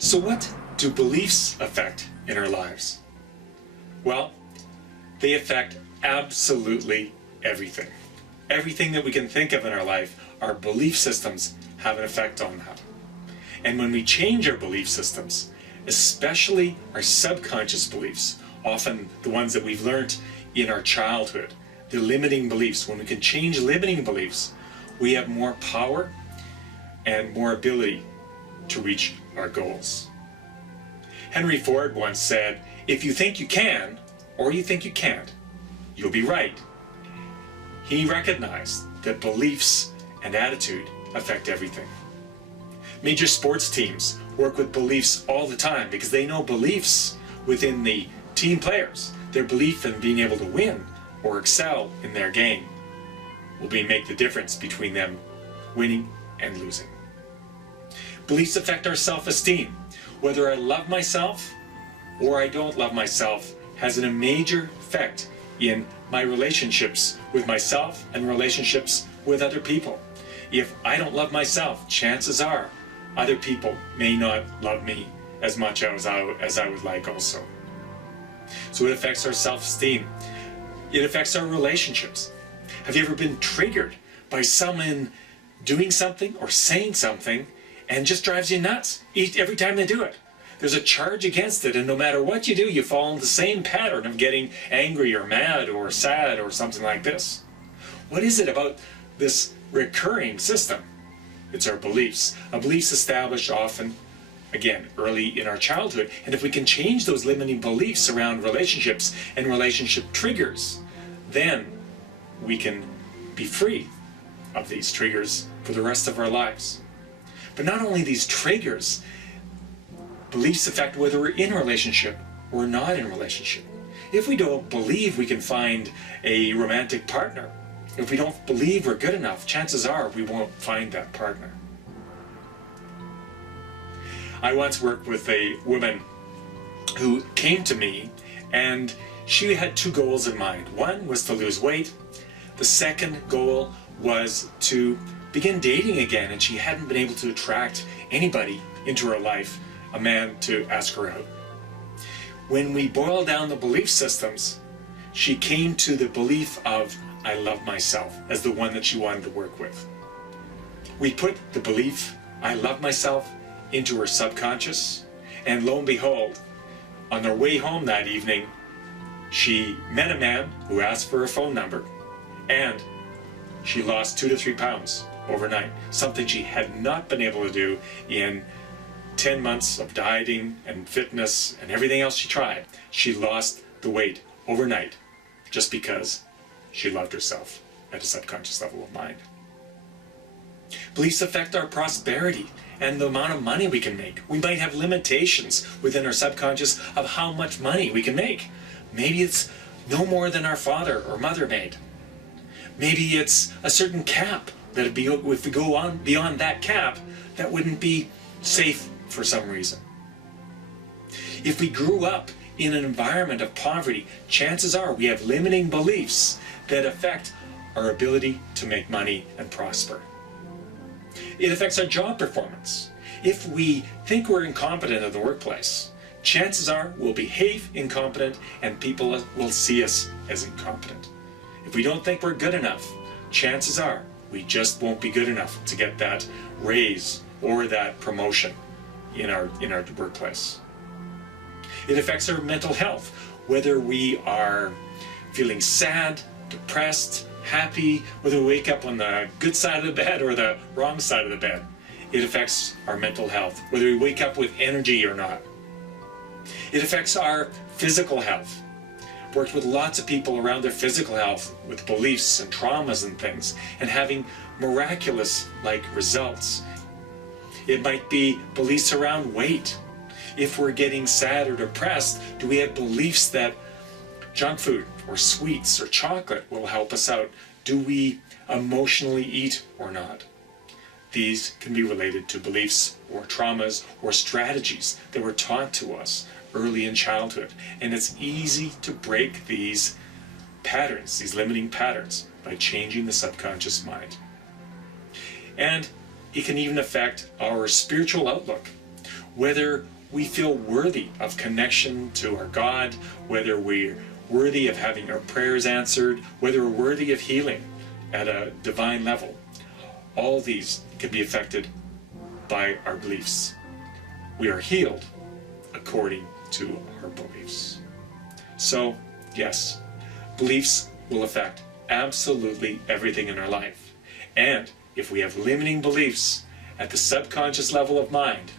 So what do beliefs affect in our lives? Well, they affect absolutely everything. Everything that we can think of in our life, our belief systems have an effect on that. And when we change our belief systems, especially our subconscious beliefs, often the ones that we've learned in our childhood, the limiting beliefs, when we can change limiting beliefs, we have more power and more ability to reach our goals. Henry Ford once said, "If you think you can, or you think you can't, you'll be right." He recognized that beliefs and attitude affect everything. Major sports teams work with beliefs all the time because they know beliefs within the team players, their belief in being able to win or excel in their game, will make the difference between them winning and losing. Beliefs affect our self-esteem. Whether I love myself or I don't love myself has a major effect in my relationships with myself and relationships with other people. If I don't love myself, chances are other people may not love me as much as I would like also. So it affects our self-esteem. It affects our relationships. Have you ever been triggered by someone doing something or saying something and just drives you nuts every time they do it? There's a charge against it, and no matter what you do, you fall into the same pattern of getting angry or mad or sad or something like this. What is it about this recurring system? It's our beliefs. Our beliefs established often, again, early in our childhood. And if we can change those limiting beliefs around relationships and relationship triggers, then we can be free of these triggers for the rest of our lives. But not only these triggers, beliefs affect whether we're in a relationship or not in a relationship. If we don't believe we can find a romantic partner, if we don't believe we're good enough, chances are we won't find that partner. I once worked with a woman who came to me, and she had two goals in mind. One was to lose weight. The second goal was to begin dating again, and she hadn't been able to attract anybody into her life, a man to ask her out. When we boil down the belief systems, she came to the belief of I love myself as the one that she wanted to work with. We put the belief I love myself into her subconscious, and lo and behold, on their way home that evening, she met a man who asked for her phone number, and she lost 2 to 3 pounds overnight, something she had not been able to do in 10 months of dieting and fitness and everything else she tried. She lost the weight overnight just because she loved herself at a subconscious level of mind. Beliefs affect our prosperity and the amount of money we can make. We might have limitations within our subconscious of how much money we can make. Maybe it's no more than our father or mother made. Maybe it's a certain cap that if we go on beyond that cap, that wouldn't be safe for some reason. If we grew up in an environment of poverty, chances are we have limiting beliefs that affect our ability to make money and prosper. It affects our job performance. If we think we're incompetent in the workplace, chances are we'll behave incompetent and people will see us as incompetent. If we don't think we're good enough, chances are we just won't be good enough to get that raise or that promotion in our workplace. It affects our mental health, whether we are feeling sad, depressed, happy, whether we wake up on the good side of the bed or the wrong side of the bed. It affects our mental health, whether we wake up with energy or not. It affects our physical health. I've worked with lots of people around their physical health with beliefs and traumas and things, and having miraculous-like results. It might be beliefs around weight. If we're getting sad or depressed, do we have beliefs that junk food or sweets or chocolate will help us out? Do we emotionally eat or not? These can be related to beliefs or traumas or strategies that were taught to us early in childhood. And it's easy to break these patterns, these limiting patterns, by changing the subconscious mind. And it can even affect our spiritual outlook. whether we feel worthy of connection to our God, whether we're worthy of having our prayers answered, whether we're worthy of healing at a divine level. All these can be affected by our beliefs. We are healed according to our beliefs. So, yes, beliefs will affect absolutely everything in our life. And if we have limiting beliefs at the subconscious level of mind,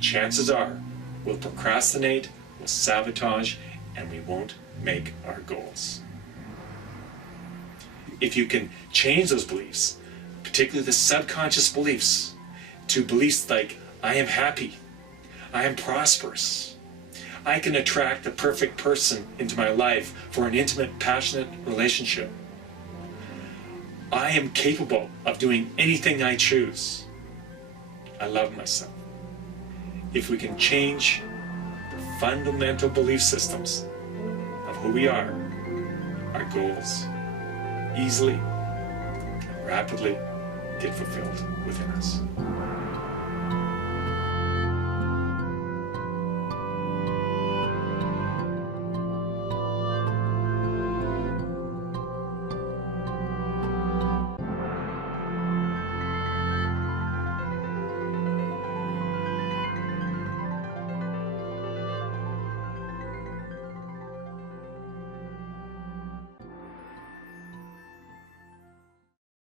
chances are we'll procrastinate, we'll sabotage, and we won't make our goals. If you can change those beliefs, particularly the subconscious beliefs, to beliefs like, I am happy, I am prosperous, I can attract the perfect person into my life for an intimate, passionate relationship, I am capable of doing anything I choose, I love myself. If we can change the fundamental belief systems of who we are, our goals easily and rapidly get fulfilled within us.